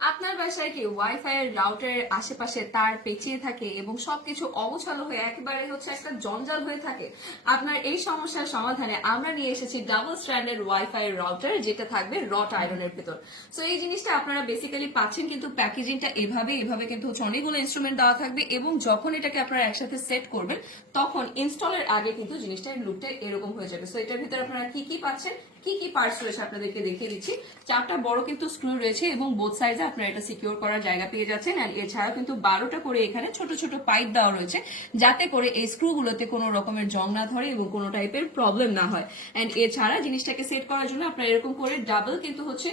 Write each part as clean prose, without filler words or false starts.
আপনার বাসায় কি ওয়াইফাই এর রাউটারের আশেপাশে তার পেঁচিয়ে থাকে এবং সবকিছু অগোছালো হয়ে একেবারে হচ্ছে একটা জঞ্জাল হয়ে থাকে? আপনার এই সমস্যার সমাধানে আমরা নিয়ে এসেছি ডাবল স্ট্র্যান্ডেড ওয়াইফাই রাউটার, যেটা থাকবে রট আয়রনের ভেতর। সো এই জিনিসটা আপনারা বেসিক্যালি পাচ্ছেন, কিন্তু প্যাকেজিংটা এভাবে কিন্তু হচ্ছে অনেকগুলো ইনস্ট্রুমেন্ট দেওয়া থাকবে এবং যখন এটাকে আপনারা একসাথে সেট করবেন তখন ইনস্টলের আগে কিন্তু জিনিসটার লুকটা এরকম হয়ে যাবে। সো এটার ভিতরে আপনারা কি কি পাচ্ছেন, কি কি পার্টস রয়েছে আপনাদেরকে দেখিয়ে দিচ্ছি। চারটা বড় কিন্তু স্ক্রু রয়েছে এবং বোথ সাইডে আপনারা এটা সিকিউর করার জায়গা পেয়ে যাচ্ছেন। এন্ড এছাড়াও কিন্তু 12টা করে এখানে ছোট ছোট পাইপ দেওয়া রয়েছে, যাতে করে এই স্ক্রু গুলোতে কোনো রকমের জং না ধরে এবং কোনো টাইপের প্রবলেম না হয়। এন্ড এছাড়া জিনিসটাকে সেট করার জন্য আপনারা এরকম করে ডাবল কিন্তু হচ্ছে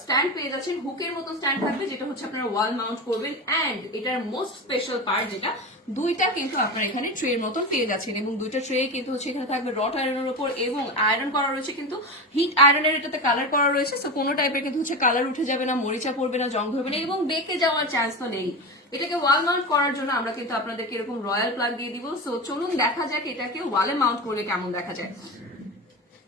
স্ট্যান্ড পেয়ে যাচ্ছেন, হুকের মতো স্ট্যান্ড থাকবে, যেটা হচ্ছে আপনারা ওয়াল মাউন্ট করবেন। এন্ড এটার মোস্ট স্পেশাল পার্ট যেটা, দুইটা কিন্তু আপনারা এখানে ট্রের মতো পেয়ে যাচ্ছেন এবং দুইটা ট্রে কিন্তু হচ্ছে এখানে থাকবে রট আয়রনের উপর এবং আয়রন করা রয়েছে, কিন্তু হিট আয়রনের এটাতে কালার করা রয়েছে। সো কোনো টাইপের কিন্তু হচ্ছে কালার উঠে যাবে না, মরিচা পড়বে না, জং ধরবে না এবং বেঁকে যাওয়ার চান্স তো নেই। এটাকে ওয়াল মাউন্ট করার জন্য আমরা কিন্তু আপনাদেরকে এরকম রয়্যাল প্লাগ দিয়ে দিব। সো চলুন দেখা যাক এটাকে ওয়ালে মাউন্ট করলে কেমন দেখা যায়।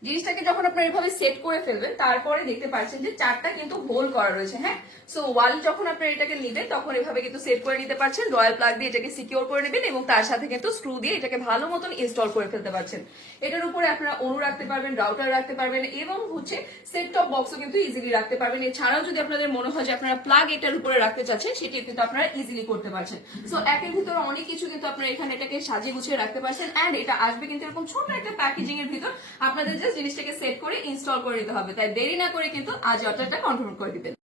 জিনিসটাকে যখন আপনারা এভাবে সেট করে ফেলবেন তারপরে দেখতে পাচ্ছেন যে চারটা কিন্তু হোল করা রয়েছে। হ্যাঁ, সো ওয়াল যখন আপনারা এটাকে নিবেন তখন এভাবে কিন্তু সেট করে নিতে পারছেন, রয়্যাল প্লাগ দিয়ে এটাকে সিকিউর করে নেবেন এবং তার সাথে কিন্তু স্ক্রু দিয়ে এটাকে ভালো মতন ইনস্টল করে ফেলতে পারছেন। এটার উপরে আপনারা অনু রাখতে পারবেন, রাউটার রাখতে পারবেন এবং হচ্ছে সেট টপ বক্সও কিন্তু ইজিলি রাখতে পারবেন। এছাড়াও যদি আপনাদের মনে হয় যে আপনারা প্লাগ এটার উপরে রাখতে চাচ্ছেন, সেটি কিন্তু আপনারা ইজিলি করতে পারছেন। সো একের ভিতরে অনেক কিছু কিন্তু আপনারা এখানে এটাকে সাজিয়ে গুছিয়ে রাখতে পারছেন। এন্ড এটা আসবে কিন্তু এরকম ছোট একটা প্যাকেজিং এর ভিতর, আপনাদের জাস্ট জিনিসটাকে সেট করে ইনস্টল করে দিতে হবে। তাই দেরি না করে কিন্তু আজ অর্ডারটা কনফার্ম করে দিবেন।